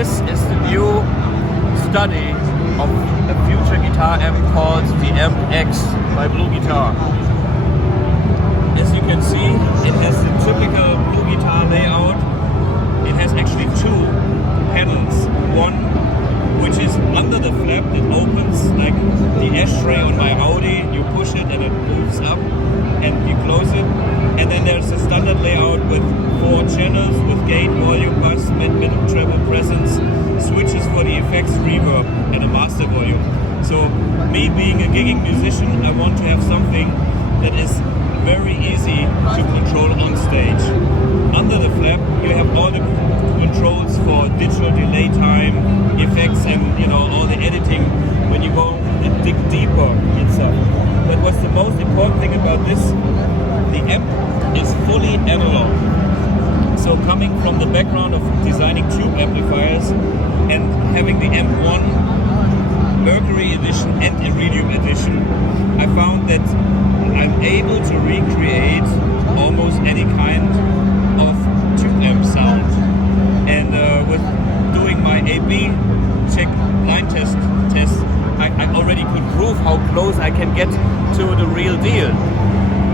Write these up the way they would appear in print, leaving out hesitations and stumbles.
this is the new study of a future guitar amp called the Amp X by BluGuitar. As you can see, it has the typical BluGuitar layout. It has actually two panels. One which is under the flap that opens like the ashtray on my Audi. You push it and it moves up and you close it. And then there's a standard layout with 4 channels with gain, volume, bass, mid, treble, presence, switches for the effects, reverb, and a master volume. So me being a gigging musician, I want to have something that is very easy to control on stage. Under the flap, you have all the controls for digital delay time, effects, and all the editing when you go and dig deeper inside. That was the most important thing about this. The amp is fully analog. So coming from the background of designing tube amplifiers and having the Amp 1 Mercury edition and Iridium edition, I found that I'm able to recreate almost any kind of tube amp sound. And with doing my A/B check blind test, I already could prove how close I can get to the real deal.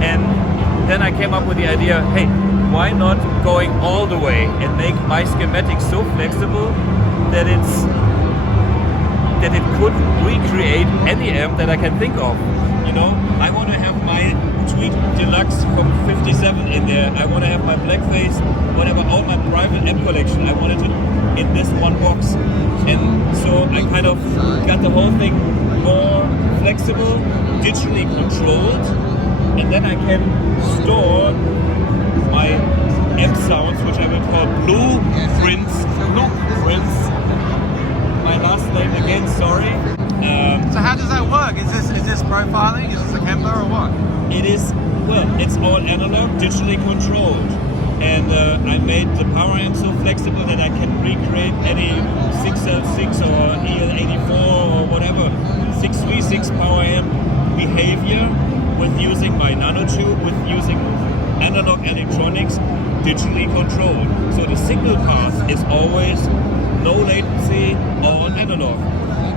And then I came up with the idea, hey, why not going all the way and make my schematic so flexible that it could recreate any amp that I can think of. I want to have my Tweed Deluxe from 57 in there. I want to have my Blackface, whatever, all my private amp collection. I wanted it in this one box. And so I kind of got the whole thing more flexible, digitally controlled, and then I can store my amp sounds, which I will call blueprints. My last name again, sorry. So how does that work? Is this profiling? Is this a Kemper or what? It is, it's all analog, digitally controlled. And I made the power amp so flexible that I can recreate any 6L6 or EL84 or whatever 6V6 power amp behavior with using my nanotube, with using analog electronics, digitally controlled. So the signal path is always low latency, all analog.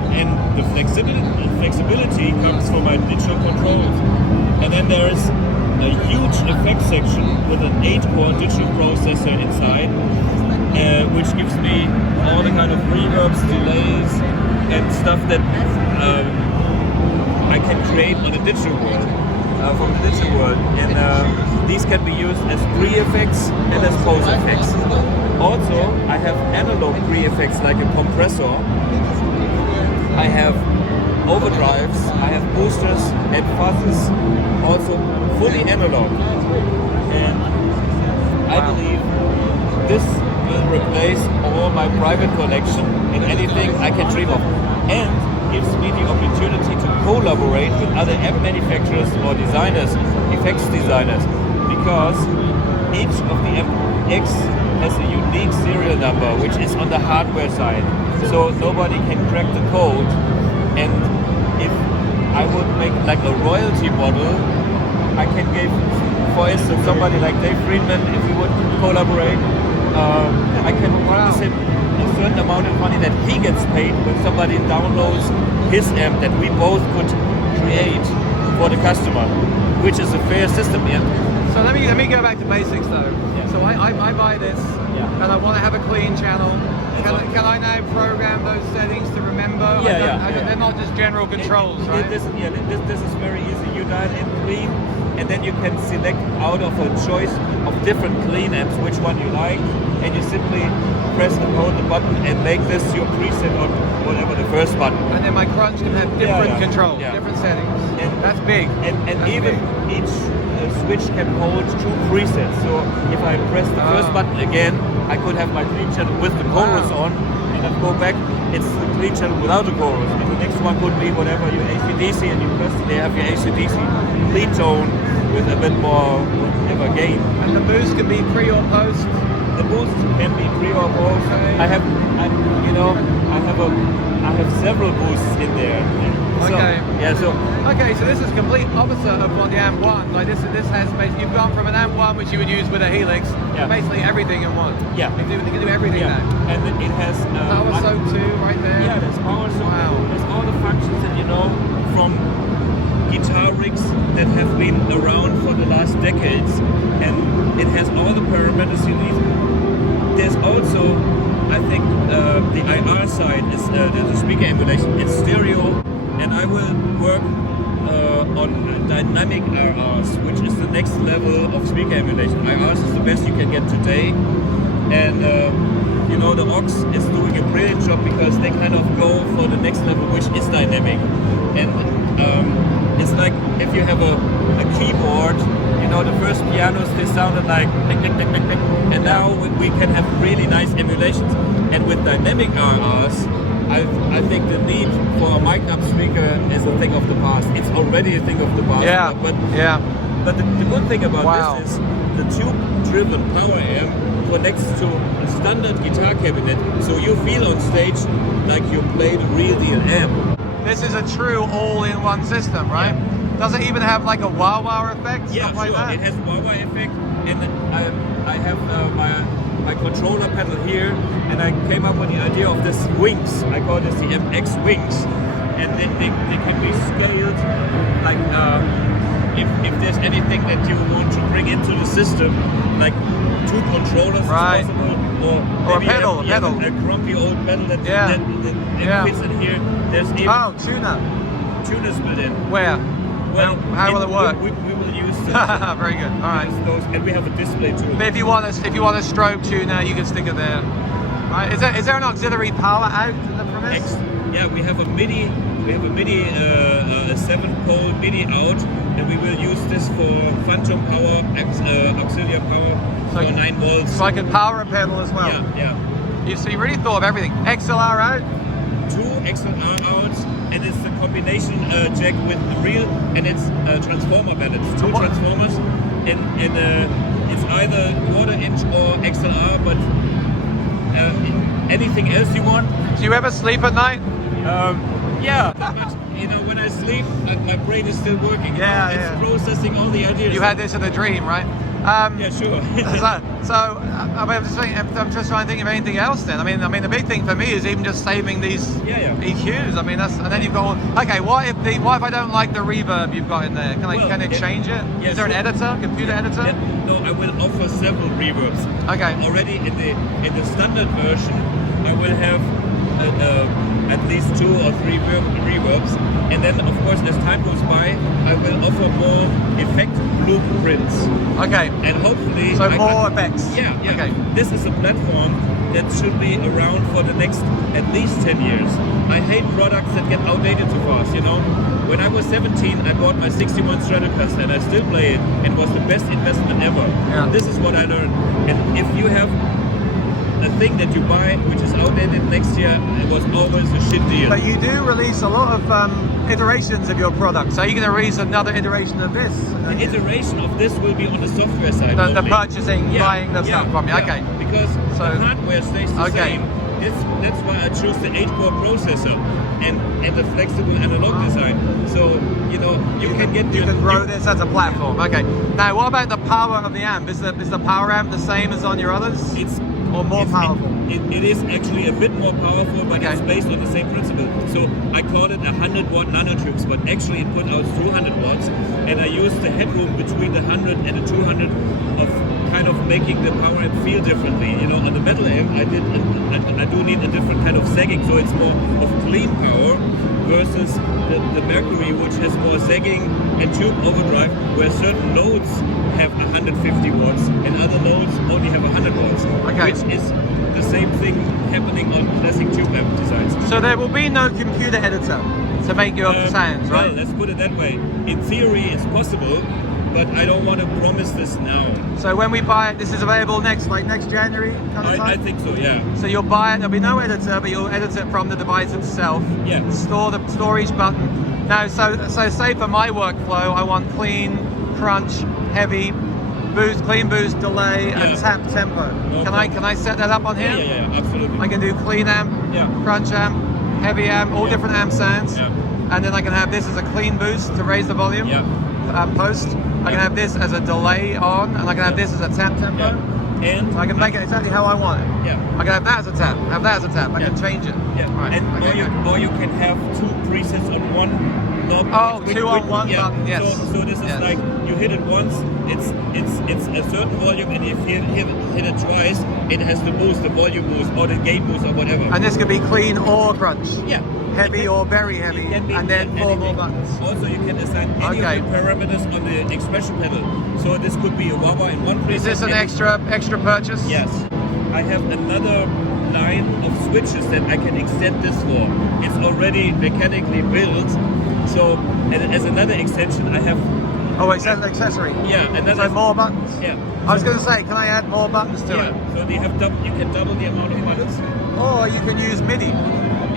And the flexibility comes from my digital controls. And then there is a huge effect section with an 8-core digital processor inside, which gives me all the kind of reverbs, delays, and stuff that I can create on the digital world, from the digital world. And these can be used as pre-effects and as post-effects. Also, I have analog pre-effects like a compressor. I have overdrives, I have boosters and fuzzes, also fully analog. And I believe this will replace all my private collection and anything I can dream of. And gives me the opportunity to collaborate with other amp manufacturers or designers, effects designers, because each of the Amp X has a unique serial number, which is on the hardware side. So nobody can crack the code. And if I would make like a royalty model, I can give, for instance, somebody like Dave Friedman, if we would collaborate, I can promise him a certain amount of money that he gets paid when somebody downloads his amp that we both could create for the customer, which is a fair system, yeah. So let me go back to basics though. Yeah. So I buy this, and I want to have a clean channel. Can I now program those settings to remember? They're not just general controls, right? This is very easy. You dial in clean, and then you can select out of a choice of different clean amps which one you like, and you simply press and hold the button and make this your preset on whatever the first button. And then my crunch can have different controls, different settings. And that's big. And even each switch can hold 2 presets. So if I press the first button again, I could have my clean channel with the chorus on, and I go back, it's the clean channel without the chorus. And the next one could be whatever your AC/DC, and you press, they have your AC/DC clean tone with a bit more whatever gain. And the boost can be pre or post. The boost can be pre or post. Okay. I have several boosts in there. Okay. So Okay, so this is complete opposite of what the amp 1. Like this has basically, you've gone from an amp 1 which you would use with a Helix, basically everything in one. Yeah. You can do everything now. And it has Power Soak 2 right there. Yeah, there's Power Soak. Wow. There's all the functions that you know from guitar rigs that have been around for the last decades, and it has all the parameters you need. There's also, I think, the IR side is the speaker emulation. It's stereo, and I will work on dynamic IRs, which is the next level of speaker emulation. IRs is the best you can get today, and you know, the aux is doing a brilliant job because they kind of go for the next level, which is dynamic. And it's like if you have a keyboard, you know, the first pianos, they sounded like tick, tick, tick, tick, tick. And now we can have really nice emulations. And with dynamic RRs, I think the need for a mic up speaker is a thing of the past. It's already a thing of the past. Yeah. But the good thing about this is the tube-driven power amp connects to a standard guitar cabinet, so you feel on stage like you played a real deal amp. This is a true all-in-one system, right? Yeah. Does it even have like a wah-wah effect? Yeah, stuff like sure. that? It has wah-wah effect, and I have my controller panel here, and I came up with the idea of this wings. I call this the MX wings, and they can be scaled like if there's anything that you want to bring into the system, like 2 controllers is possible, or a pedal, a grumpy old pedal that fits in here. There's even tuners built in. Where? Well, how will it work? We will use very good. All right. Those, and we have a display too. But if you want a strobe tuner, you can stick it there. Right? Is there an auxiliary power out from this? Yeah, we have a MIDI. We have a MIDI, a 7-pole MIDI out, and we will use this for phantom power, auxiliary power for 9 volts. So I can power a pedal as well. Yeah. So you really thought of everything. XLR out. 2 XLR outs, and it's the combination jack with the real, and it's transformer balance. 2 transformers, and it's either 1/4 inch or XLR, but anything else you want. Do you ever sleep at night? Yeah, but you know, when I sleep, my brain is still working. It's processing all the ideas. You had this in a dream, right? Yeah, sure. so I mean, I'm just trying to think of anything else. Then I mean, the big thing for me is even just saving these EQs. I mean, and then you've got okay. What if I don't like the reverb you've got in there? Can it change it? Is there an editor, computer editor? Yeah, no, I will offer several reverbs. Okay. Already in the standard version, I will have at least 2 or 3 reverbs, and then of course as time goes by, I will offer more effect blueprints. Okay. And hopefully more effects. Yeah. Okay. This is a platform that should be around for the next at least 10 years. I hate products that get outdated too fast, you know. When I was 17, I bought my 61 Stratocaster and I still play it, and it was the best investment ever. Yeah. This is what I learned. And if you have a thing that you buy which is outdated next year, it was always a shit deal. But you do release a lot of iterations of your product. So are you going to release another iteration of this? The iteration of this will be on the software side. The purchasing, buying the stuff from you. Okay. Because the hardware stays the same. That's why I chose the 8-core processor and the flexible analog design. So you know you can grow this as a platform. Okay. Now, what about the power of the amp? Is the power amp the same as on your others? Or more powerful? It is actually a bit more powerful, but it's based on the same principle. So I called it 100-watt nanotubes, but actually it put out 200 watts, and I used the headroom between the 100 and the 200 of kind of making the power amp feel differently. You know, on the metal amp, I do need a different kind of sagging, so it's more of clean power versus the Mercury, which has more sagging and tube overdrive, where certain nodes have 150 watts and other nodes only have 100 watts, which is the same thing happening on classic tube amp designs. So there will be no computer editor to make your sounds, right? Well, let's put it that way. In theory, it's possible, but I don't want to promise this now. So when we buy it, this is available next January kind of time? I think so, yeah. So you'll buy it, there'll be no editor, but you'll edit it from the device itself. Yeah. Store each button. Now, so say for my workflow, I want clean, crunch, heavy, boost, clean boost, delay, and tap tempo. Okay. Can I set that up on here? Yeah, absolutely. I can do clean amp, crunch amp, heavy amp, all different amp sounds. Yeah. and then I can have this as a clean boost to raise the volume. Post. I can have this as a delay on, and I can have this as a tap tempo. And so I can make it exactly how I want it. I can have that as a tap, have that as a tap. I can change it. Right. And or you can have 2 presets on one knob. Oh, 2 on one button. Yes. So this is like you hit it once, it's a certain volume, and if you hit it twice, it has the boost, the volume boost, or the gain boost, or whatever. And this could be clean or crunch. Heavy or very heavy, and then 4 more buttons. Also, you can assign any of the parameters on the expression pedal. So this could be a wah-wah in one preset. Is this an extra purchase? Yes. I have another line of switches that I can extend this for. It's already mechanically built. So as another extension, I have. Oh, it's an accessory. So more buttons. I was going to say, can I add more buttons to it? So you can double the amount of buttons. Or you can use MIDI.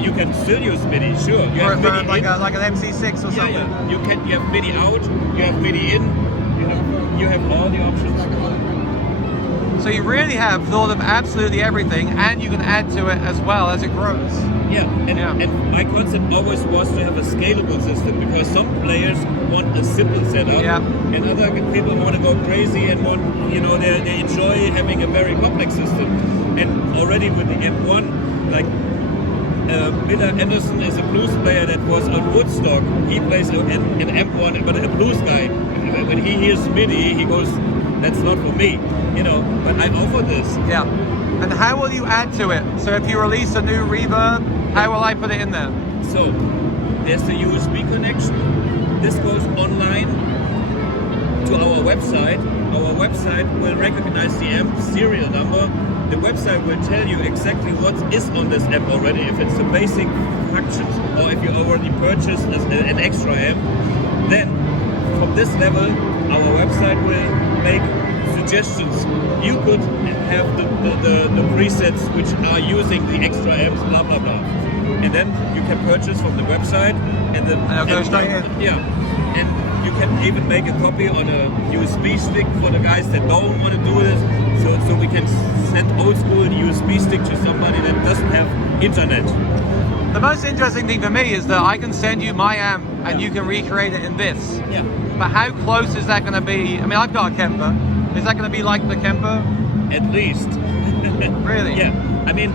You can still use MIDI, sure. You have MIDI like an MC6 or something. You have MIDI out, you have MIDI in, you have all the options. So you really have thought of absolutely everything, and you can add to it as well as it grows. And my concept always was to have a scalable system, because some players want a simple setup, and other people want to go crazy and want, they enjoy having a very complex system. And already with the M1, like Miller Anderson is a blues player that was on Woodstock. He plays an M1, but a blues guy. When he hears MIDI, he goes, "That's not for me," But I offer this. And how will you add to it? So if you release a new reverb, how will I put it in there? So there's the USB connection. This goes online to our website. Our website will recognize the amp serial number. The website will tell you exactly what is on this amp already, if it's the basic functions, or if you already purchased an extra amp. Then, from this level, our website will make suggestions. You could have the presets which are using the extra amps, blah blah blah. And then you can purchase from the website, and I'll go straight in. And you can even make a copy on a USB stick for the guys that don't want to do this. So we can send old school USB stick to somebody that doesn't have internet. The most interesting thing for me is that I can send you my amp and you can recreate it in this. But how close is that going to be? I mean, I've got a Kemper. Is that going to be like the Kemper? At least. Really? I mean,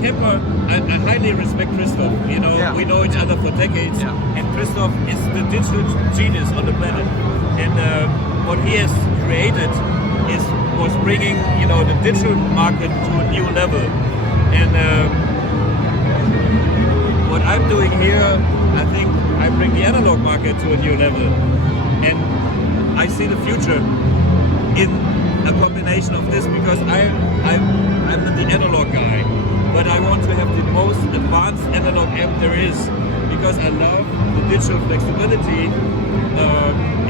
Kemper, I highly respect Christoph. We know each other for decades. And Christoph is the digital genius on the planet. And what he has created was bringing, the digital market to a new level. And what I'm doing here, I think I bring the analog market to a new level. And I see the future in a combination of this, because I'm the analog guy, but I want to have the most advanced analog amp there is, because I love the digital flexibility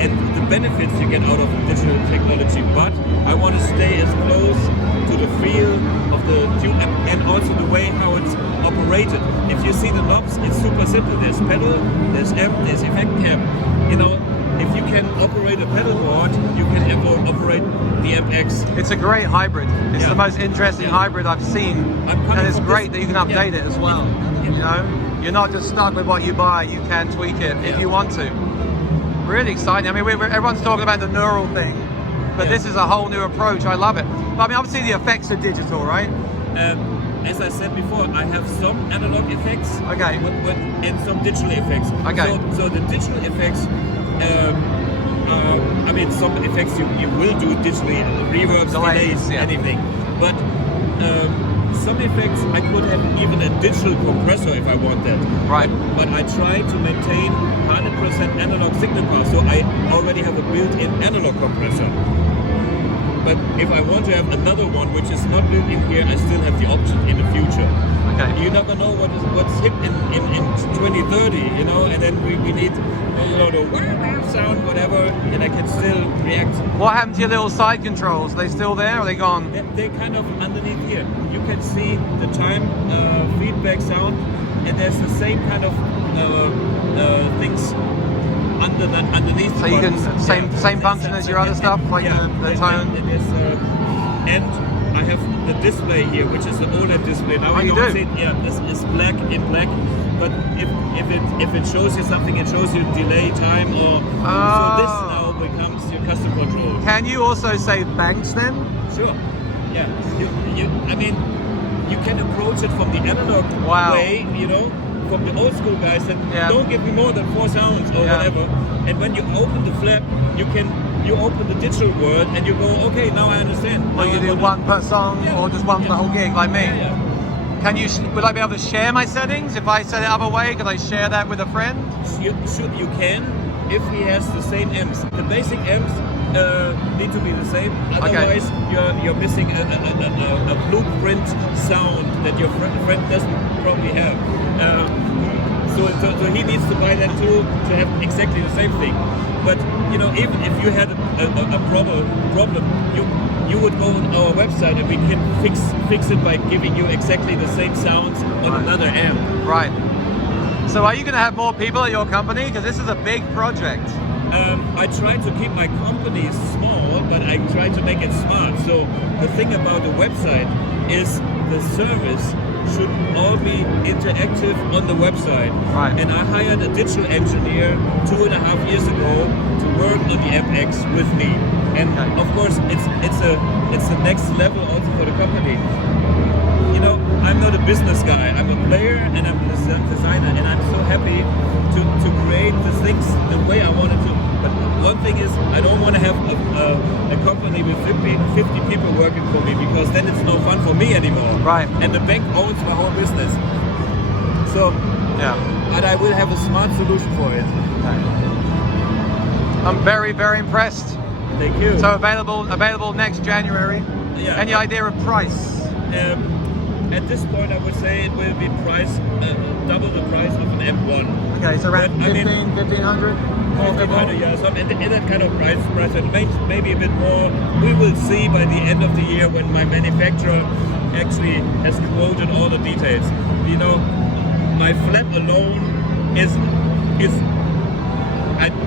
and the benefits you get out of digital technology, but I want to stay as close to the feel of the tube and also the way how it's operated. If you see the knobs, it's super simple. There's pedal, there's amp, there's effect cam. If you can operate a pedal board, you can operate the MX. It's a great hybrid. It's the most interesting hybrid I've seen, and it's great that you can update it as well. You're not just stuck with what you buy. You can tweak it if you want to. Really exciting. I mean, everyone's talking about the neural thing, but this is a whole new approach. I love it. But I mean, obviously the effects are digital, right? As I said before, I have some analog effects, and some digital effects. So the digital effects. I mean, some effects you will do digitally, reverbs, delays, anything. But some effects I could have even a digital compressor if I want that. Right. But I try to maintain 100% analog signal power, so I already have a built-in analog compressor. But if I want to have another one which is not built in here, I still have the option in the future. You never know what's hip in 2030, and then we need the wow sound, whatever, and I can still react. What happened to your little side controls? Are they still there, or are they gone? They're kind of underneath here. You can see the time feedback sound, and there's the same kind of things underneath. So you can same function as your other stuff, like the tone. And I have the display here, which is the OLED display. Now Oh, you you don't do? see it. Yeah, this is black in black. But if it shows you something, it shows you delay time or so this now becomes your custom control. Can you also save banks then? Sure. Yeah. I mean, you can approach it from the analog Wow. way, you know, from the old school guys that Yeah. don't give me more than 4 sounds or Yeah. whatever. And when you open the flap, you open the digital world and you go, okay, now I understand. Or Now you I do wanna- one per song, Yeah. or just one for the whole gig, like me? Yeah, yeah. Can you? Would I be able to share my settings if I set it other way? Could I share that with a friend? You can if he has the same amps. The basic amps need to be the same. Otherwise, you're missing a blueprint sound that your friend doesn't probably have. So he needs to buy that too to have exactly the same thing. But you know, even if you had a problem, you would go on our website and we can fix it by giving you exactly the same sounds on another amp. Right. So are you going to have more people at your company? Because this is a big project. I try to keep my company small, but I try to make it smart. So the thing about the website is the service should all be interactive on the website. Right. And I hired a digital engineer 2.5 years ago to work on the MX with me. And of course, it's the next level also for the company. You know, I'm not a business guy. I'm a player and I'm a designer, and I'm so happy to create the things the way I wanted to. But one thing is, I don't want to have a company with 50 people working for me, because then it's no fun for me anymore. Right. And the bank owns my whole business. So, Yeah. but I will have a smart solution for it. I'm very, very impressed. Thank you. So available next January. Yeah. Any idea of price? At this point, I would say it will be double the price of an M1. Okay, so around But, I mean, 1,500? 1500, yeah, so in that kind of price range, maybe a bit more. We will see by the end of the year when my manufacturer actually has quoted all the details. You know, my flap alone is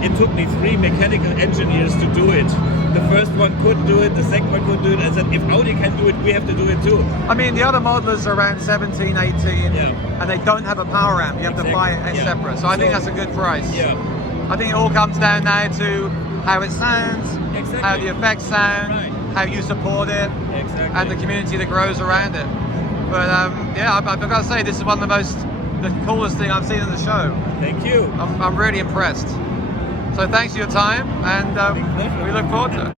it took me 3 mechanical engineers to do it. The first one couldn't do it, the second one couldn't do it. I said, if Audi can do it, we have to do it too. I mean, the other modelers are around 17, 18, Yeah. and they don't have a power amp. You have to buy it Yeah. separate. So I think that's a good price. Yeah, I think it all comes down now to how it sounds, Exactly. how the effects sound, Right. how you support it, exactly. and the community that grows around it. But yeah, I've got to say, this is one of the coolest thing I've seen in the show. Thank you. I'm really impressed. So thanks for your time, and Big pleasure. we look forward to it.